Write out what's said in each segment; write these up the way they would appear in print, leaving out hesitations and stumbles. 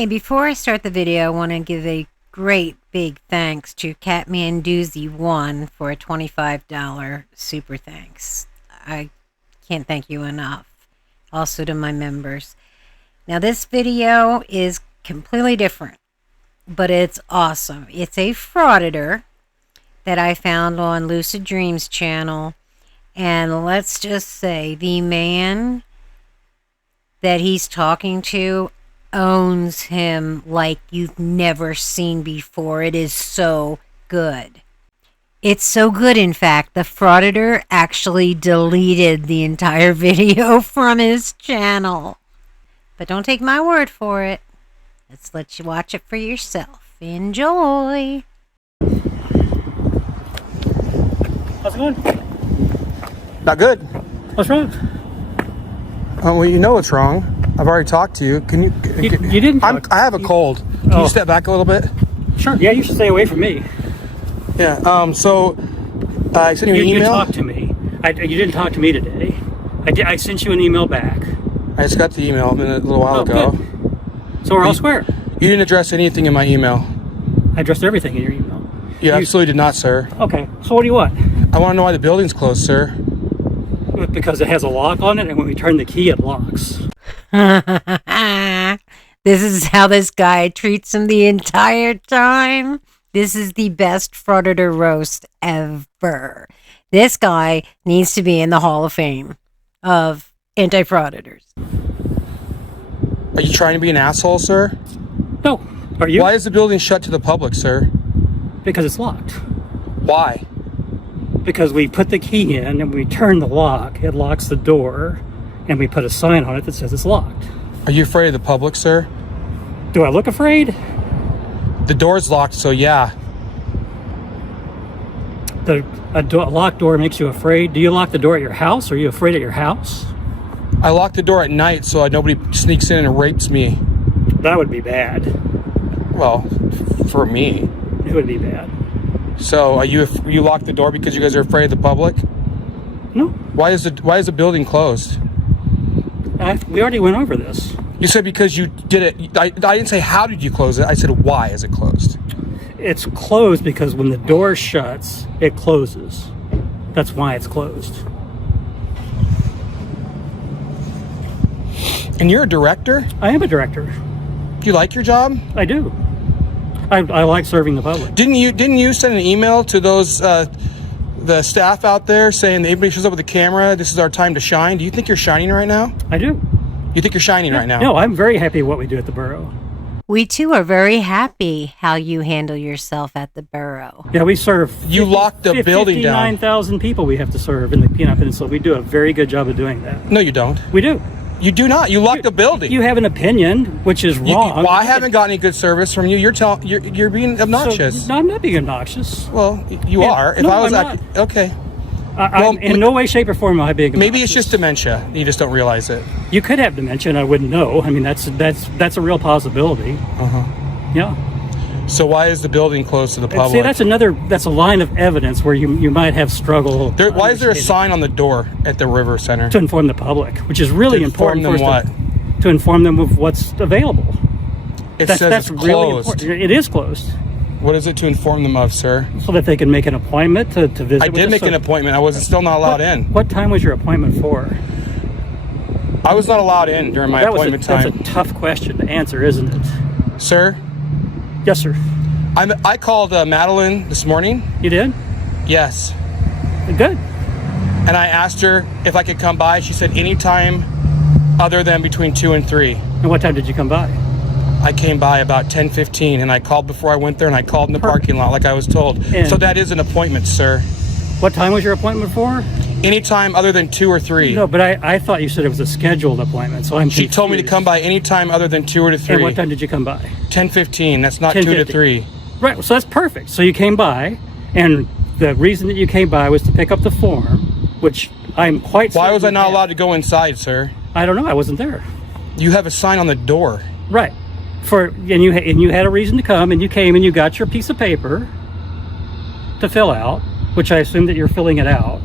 Hey, before I start the video, I want to give a great big thanks to Catman Doozy 1 for a $25 super thanks. I can't thank you enough. Also to my members. Now this video is completely different, but it's awesome. It's a Frauditor that I found on Lucid Dreams channel, and let's just say the man that he's talking to owns him like you've never seen before. It is so good. It's so good, in fact, the Frauditor actually deleted the entire video from his channel. But don't take my word for it. Let's let you watch it for yourself. Enjoy. How's it going? Not good. What's wrong? Well, you know what's wrong. I've already talked to you. Can you? You didn't talk. I have a cold. Can you step back a little bit? Sure. Yeah, you should stay away from me. Yeah. So I sent you an email. You talked to me. You didn't talk to me today. I sent you an email back. I just got the email a little while ago. Good. So we're all square. You didn't address anything in my email. I addressed everything in your email. You absolutely did not, sir. Okay. So what do you want? I want to know why the building's closed, sir. Because it has a lock on it, and when we turn the key, it locks. This is how this guy treats him the entire time. This is the best Frauditor roast ever. This guy needs to be in the Hall of Fame of anti-frauditors. Are you trying to be an asshole, sir? No. Are you? Why is the building shut to the public, sir? Because it's locked. Why? Because we put the key in and we turn the lock, it locks the door, and we put a sign on it that says it's locked. Are you afraid of the public, sir? Do I look afraid? The door's locked, so yeah. A locked door makes you afraid? Do you lock the door at your house? Are you afraid at your house? I lock the door at night so nobody sneaks in and rapes me. That would be bad. Well, for me. It would be bad. So you locked the door because you guys are afraid of the public? No. Why is the building closed? We already went over this. You said because you did it. I didn't say how did you close it. I said why is it closed? It's closed because when the door shuts, it closes. That's why it's closed. And you're a director? I am a director. Do you like your job? I do. I like serving the public. Didn't you send an email to those the staff out there saying that everybody shows up with a camera, this is our time to shine? Do you think you're shining right now? I do. You think you're shining right now? No, I'm very happy with what we do at the borough. We too are very happy how you handle yourself at the borough. Yeah, we serve. You locked the building down. 59,000 people we have to serve in the Peanut Peninsula. We do a very good job of doing that. No, you don't. We do. You do not. You locked the building. You have an opinion, which is wrong. Well, I haven't got any good service from you. You're being obnoxious. No, I'm not being obnoxious. Well, you are. If no, I was I'm not. Okay. I'm in no way, shape, or form am I being obnoxious. Maybe it's just dementia. You just don't realize it. You could have dementia, and I wouldn't know. I mean, that's a real possibility. Yeah. So why is the building closed to the public? See, that's a line of evidence where you might have struggle. Why is there a sign on the door at the River Center? To inform the public, which is really important. To inform them what? To inform them of what's available. That's it's really closed. Important. It is closed. What is it to inform them of, sir? So that they can make an appointment to visit. I did make an appointment. I was still not allowed in. What time was your appointment for? I was not allowed in during my appointment time. That's a tough question to answer, isn't it? Sir? Yes, sir. I called Madeline this morning. You did? Yes. Good. And I asked her if I could come by. She said anytime other than between 2 and 3. And what time did you come by? I came by about 10:15, and I called before I went there, and I called in the parking lot like I was told. And so that is an appointment, sir. What time was your appointment for? Anytime other than 2 or 3. No, but I thought you said it was a scheduled appointment, so I'm She confused. told me to come by anytime other than 2 or 3. And what time did you come by? 10:15. That's not 2 to 3. Right, so that's perfect. So you came by, and the reason that you came by was to pick up the form, which I'm quite Why was I not allowed to go inside, sir? I don't know. I wasn't there. You have a sign on the door. Right. And you had a reason to come, and you came and you got your piece of paper to fill out, which I assume that you're filling it out.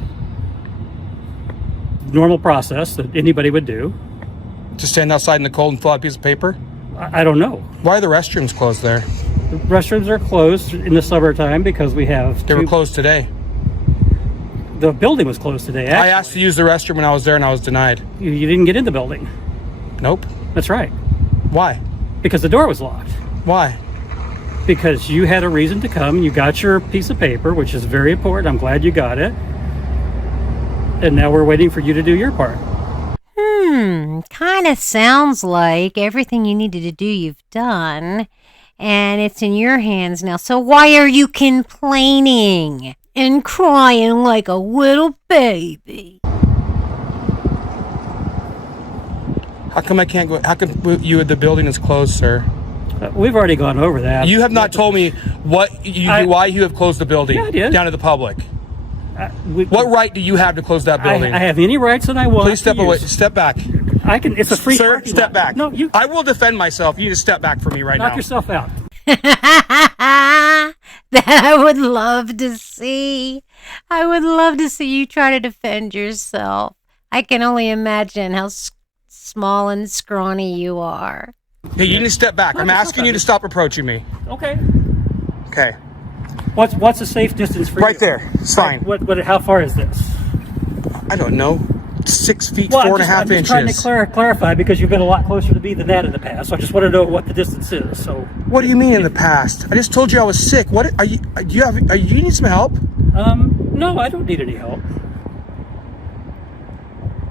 Normal process that anybody would do. To stand outside in the cold and fill out a piece of paper? I don't know. Why are the restrooms closed there? The restrooms are closed in the summertime because we have... They were closed today. The building was closed today, actually. I asked to use the restroom when I was there, and I was denied. You didn't get in the building. Nope. That's right. Why? Because the door was locked. Why? Because you had a reason to come. You got your piece of paper, which is very important. I'm glad you got it. And now we're waiting for you to do your part. Kind of sounds like everything you needed to do you've done, and it's in your hands now. So why are you complaining and crying like a little baby? How come I can't go? How come the building is closed, sir? We've already gone over that. You have not told me why you have closed the building down to the public. What right do you have to close that building? I have any rights that I want. Please step away. Step back. I can. It's a free. Sir, step back. No, you. I will defend myself. You need to step back from me right now. Knock yourself out. That I would love to see. I would love to see you try to defend yourself. I can only imagine how small and scrawny you are. Hey, you need to step back. I'm asking you to stop approaching me. Okay. Okay. What's a safe distance for you? Right there. It's fine. How far is this? I don't know. 6 feet, Well, 4.5 I'm just trying to clarify because you've been a lot closer to me than that in the past. So I just want to know what the distance is. So. What do you mean in the past? I just told you I was sick. What are you? You need some help? No, I don't need any help.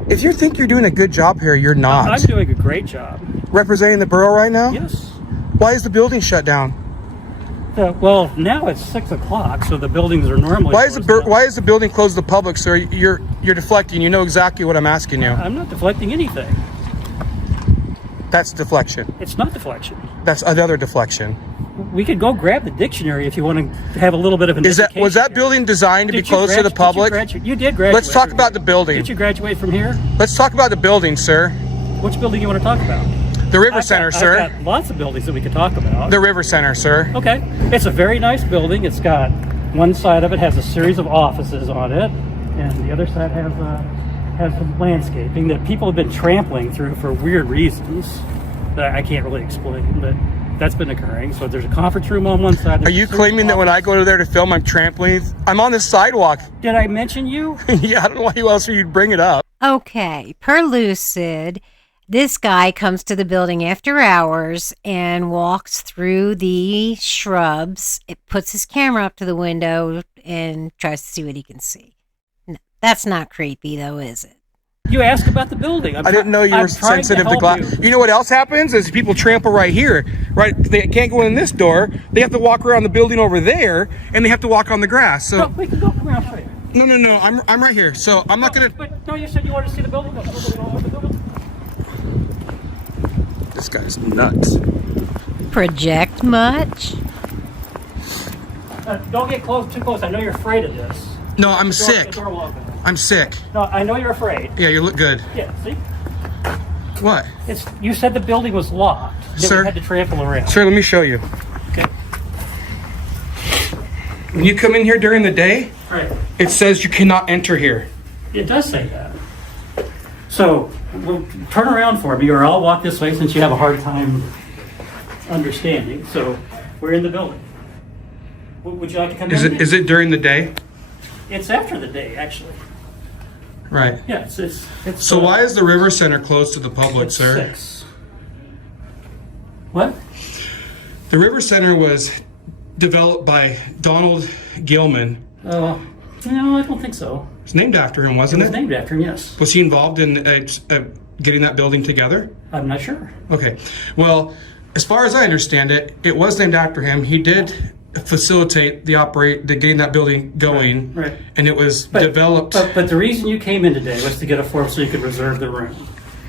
If you think you're doing a good job here, you're not. I'm doing a great job. Representing the borough right now? Yes. Why is the building shut down? Well, now it's 6 o'clock, so the buildings are normally. Why is the building closed to the public, sir? You're deflecting. You know exactly what I'm asking you. I'm not deflecting anything. That's deflection. It's not deflection. That's another deflection. We could go grab the dictionary if you want to have a little bit of an Was that building designed to be closed to the public? You did graduate. Let's talk about the building. Did you graduate from here? Let's talk about the building, sir. Which building you want to talk about? The River Center, sir. I've got lots of buildings that we could talk about. The River Center, sir. Okay. It's a very nice building. It's got one side of it has a series of offices on it, and the other side has some landscaping that people have been trampling through for weird reasons that I can't really explain, but that's been occurring. So there's a conference room on one side. Are you claiming that when I go to there to film, I'm trampling? I'm on the sidewalk. Did I mention you? Yeah, I don't know why else you'd bring it up. Okay, per Lucid, this guy comes to the building after hours and walks through the shrubs. It puts his camera up to the window and tries to see what he can see. No, that's not creepy, though, is it? You asked about the building. I didn't know you were sensitive to glass. You know what else happens is people trample right here. Right, they can't go in this door. They have to walk around the building over there, and they have to walk on the grass. So no, we can go around here. No. I'm right here. So I'm not gonna. But no, you said you wanted to see the building. This guy's nuts. Project much? Don't get too close. I know you're afraid of this. No, I'm sick. The door will open. I'm sick. No, I know you're afraid. Yeah, you look good. Yeah, see? What? You said the building was locked. Sir, we had to trample around. Sir, let me show you. Okay. When you come in here during the day, Right. it says you cannot enter here. It does say that. So, well, turn around for me, or I'll walk this way since you have a hard time understanding. So, we're in the building. Would you like to come in? Is it during the day? It's after the day, actually. Right. Yeah, it's So why is the River Center closed to the public, it's sir? 6. What? The River Center was developed by Donald Gilman. No, I don't think so. It's named after him, wasn't It it? was named after him, yes. Was he involved in getting that building together? I'm not sure. Okay. Well, as far as I understand it, it was named after him. He did facilitate the getting that building going. Right. And it was developed. But the reason you came in today was to get a form so you could reserve the room.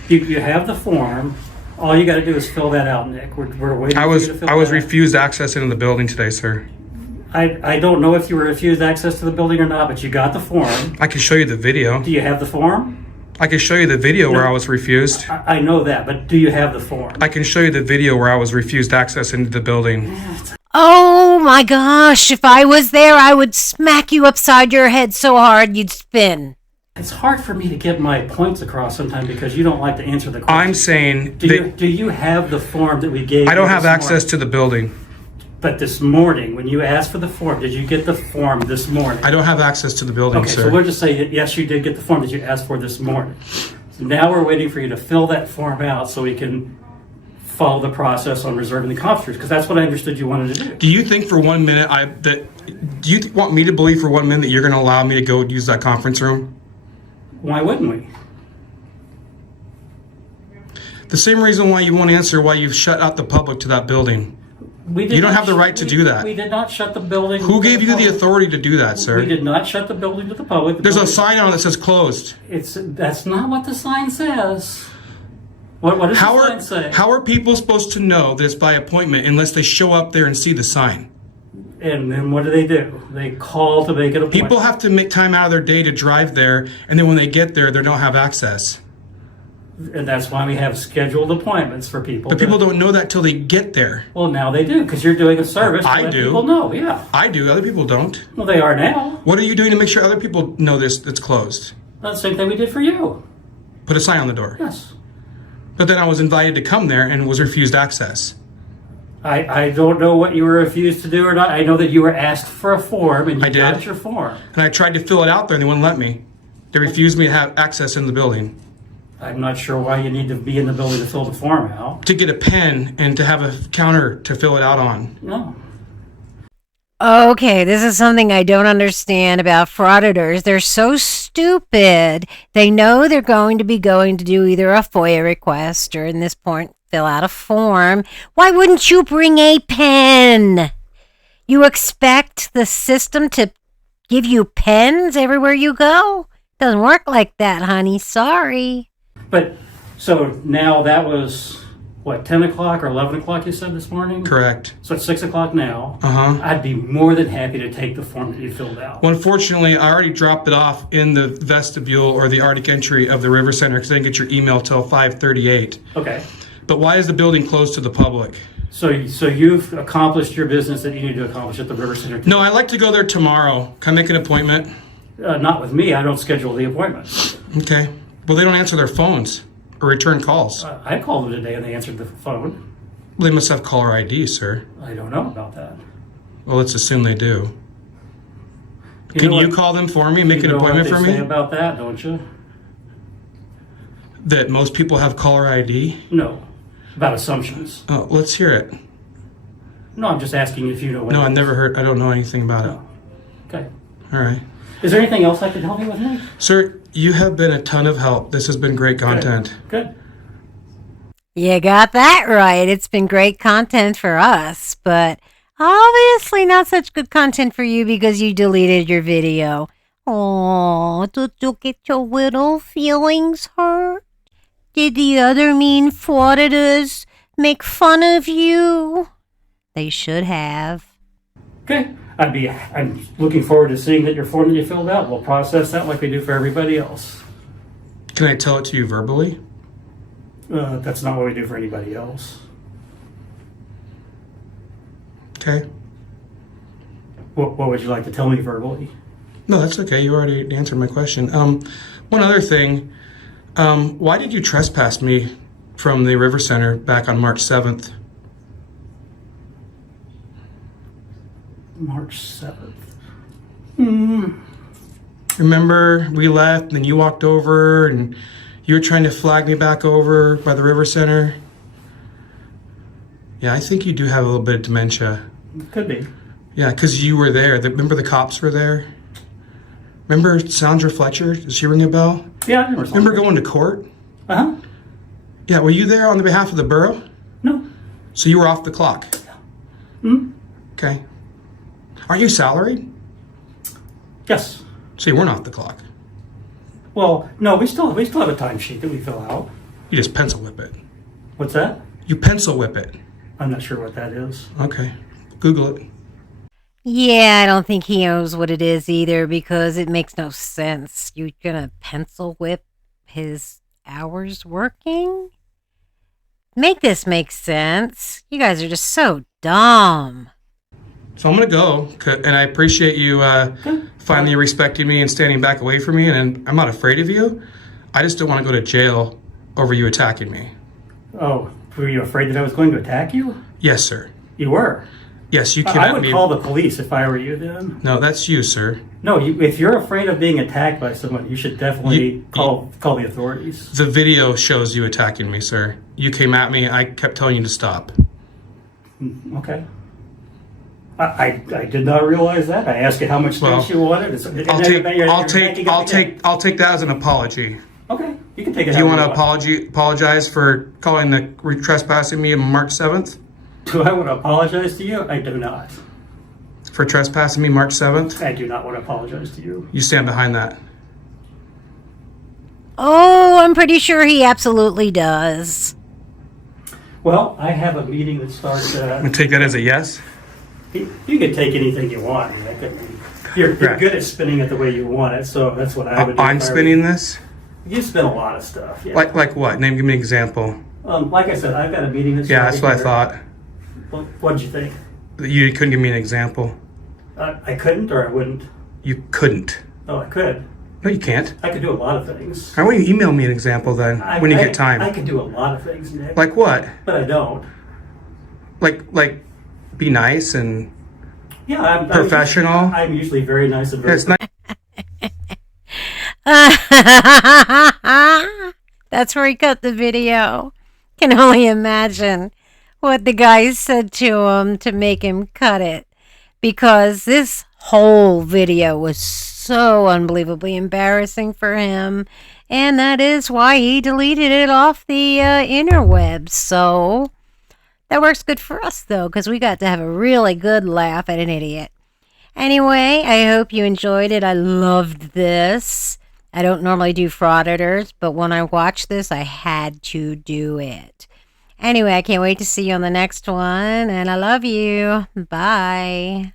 You have the form. All you got to do is fill that out, Nick. We're waiting for you to fill I was that out. refused access into the building today, sir. I don't know if you were refused access to the building or not, but you got the form. I can show you the video. Do you have the form? I can show you the video where I was refused. I know that, but do you have the form? I can show you the video where I was refused access into the building. Oh my gosh, if I was there, I would smack you upside your head so hard you'd spin. It's hard for me to get my points across sometimes because you don't like to answer the question. I'm saying Do you have the form that we gave you? I don't have this access morning? to the building. But this morning, when you asked for the form, did you get the form this morning? I don't have access to the building, Okay, sir. so we'll just say that yes, you did get the form that you asked for this morning. So now we're waiting for you to fill that form out so we can follow the process on reserving the conference, because that's what I understood you wanted to do. Do you think for 1 minute do you want me to believe for 1 minute that you're going to allow me to go use that conference room? Why wouldn't we? The same reason why you won't answer why you've shut out the public to that building. You don't have the right to do that. We did not shut the building. Who gave you the authority to do that, sir? We did not shut the building to the public. There's a sign on it that says closed. That's not what the sign says. What does the sign say? How are people supposed to know that it's by appointment unless they show up there and see the sign? And then what do? They call to make an appointment. People have to make time out of their day to drive there, and then when they get there, they don't have access. And that's why we have scheduled appointments for people. But people don't know that till they get there. Well, now they do, because you're doing a service to I let do. people know, yeah. I do. Other people don't. Well, they are now. What are you doing to make sure other people know it's closed? That's the same thing we did for you. Put a sign on the door. Yes. But then I was invited to come there and was refused access. I don't know what you were refused to do or not. I know that you were asked for a form, and you did. got your form. And I tried to fill it out there and they wouldn't let me. They refused me to have access in the building. I'm not sure why you need to be in the building to fill the form out. To get a pen and to have a counter to fill it out on. No. Okay, this is something I don't understand about frauditors. They're so stupid. They know they're going to do either a FOIA request or, in this point, fill out a form. Why wouldn't you bring a pen? You expect the system to give you pens everywhere you go? Doesn't work like that, honey. Sorry. But, so now that was, what, 10 o'clock or 11 o'clock you said this morning? Correct. So it's 6 o'clock now. Uh-huh. I'd be more than happy to take the form that you filled out. Well, unfortunately, I already dropped it off in the vestibule or the Arctic entry of the River Center because I didn't get your email till 5:38. Okay. But why is the building closed to the public? So you've accomplished your business that you need to accomplish at the River Center. No, I'd like to go there tomorrow. Can I make an appointment? Not with me. I don't schedule the appointments. Okay. Well, they don't answer their phones or return calls. I called them today and they answered the phone. Well, they must have caller ID, sir. I don't know about that. Well, let's assume they do. You Can know you what- call them for me, make You an know what appointment they for say me? about that, don't you? That most people have caller ID? No. About assumptions. Oh, let's hear it. No, I'm just asking if you know what No, it I is. never heard. I don't know anything about it. No. Okay. All right. Is there anything else I can help you with, Nick? Sir, you have been a ton of help. This has been great content. Good. You got that right. It's been great content for us, but obviously not such good content for you because you deleted your video. Oh, did you get your little feelings hurt? Did the other mean frauditors make fun of you? They should have. Okay. I'm looking forward to seeing that your form that you filled out. We'll process that like we do for everybody else. Can I tell it to you verbally? That's not what we do for anybody else. Okay. What would you like to tell me verbally? No, that's okay. You already answered my question. One other thing. Why did you trespass me from the River Center back on March 7th? March 7th. Remember, we left and then you walked over and you were trying to flag me back over by the River Center. Yeah, I think you do have a little bit of dementia. Could be. Yeah, because you were there. Remember the cops were there? Remember Sandra Fletcher? Does she ring a bell? Yeah, I remember. Remember going to court? Uh-huh. Yeah, were you there on the behalf of the borough? No. So you were off the clock? Hmm? Okay. Aren't you salaried? Yes. So you weren't off the clock. Well, no, we still have a timesheet that we fill out. You just pencil whip it. What's that? You pencil whip it. I'm not sure what that is. Okay. Google it. Yeah, I don't think he knows what it is either because it makes no sense. You're gonna pencil whip his hours working? Make this make sense. You guys are just so dumb. So I'm gonna go, and I appreciate you finally respecting me and standing back away from me. And I'm not afraid of you. I just don't want to go to jail over you attacking me. Oh, were you afraid that I was going to attack you? Yes, sir. You were. Yes, you came I at would me. call the police if I were you then. No, that's you, sir. No, if you're afraid of being attacked by someone, you should definitely call the authorities. The video shows you attacking me, sir. You came at me. I kept telling you to stop. Okay. I did not realize that. I asked you how much space you wanted. I'll take that as an apology. Okay, you can take it. Do you want to apologize for calling the trespassing me on March 7th? Do I want to apologize to you? I do not. For trespassing me March 7th? I do not want to apologize to you. You stand behind that. Oh, I'm pretty sure he absolutely does. Well, I have a meeting that starts. I'm gonna take that as a yes. You can take anything you want. You're Right. good at spinning it the way you want it, so that's what I would do. I'm spinning this. You spin a lot of stuff. Yeah. Like what? Give me an example. Like I said, I've got a meeting that's. Yeah, that's what I thought. What did you think? You couldn't give me an example. I couldn't, or I wouldn't. You couldn't. Oh, I could. No, you can't. I could do a lot of things. Why don't you email me an example then when you get time? I could do a lot of things, Nick. Like what? But I don't. Like, be nice and Yeah, I'm professional. I'm usually very nice and very. It's not. That's where he cut the video. Can only imagine what the guy said to him to make him cut it, because this whole video was so unbelievably embarrassing for him, and that is why he deleted it off the interwebs. So that works good for us, though, because we got to have a really good laugh at an idiot. Anyway, I hope you enjoyed it. I loved this. I don't normally do Frauditors, but when I watched this, I had to do it. Anyway, I can't wait to see you on the next one, and I love you. Bye.